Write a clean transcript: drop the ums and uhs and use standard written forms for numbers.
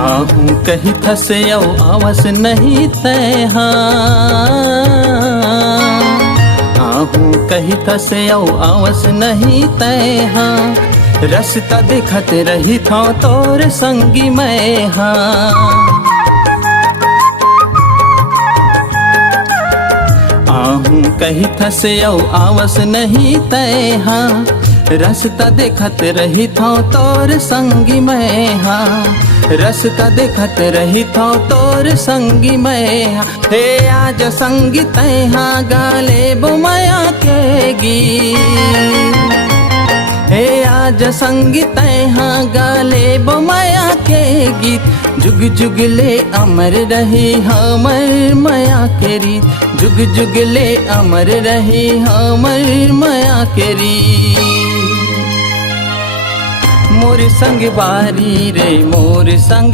आहू कही थसे आवस नहीं तय आहू कही थसे आवस नहीं तय रास्ता देखत रही था तोर संगी मैं आहू कही थसे आवस नहीं तय रास्ता देखत रही था तोर संगी मैं रास्ता देखत रही था तोर संगी मैं हे आज संगी तैहा गाले बुमाया के गीत हे आज संगी तैहा गाले बुमाया के गीत जुग जुग ले अमर रही हमर माया के रीत जुग जुग ले अमर रही हमर माया के रीत मोर संग बारी रे मोर संग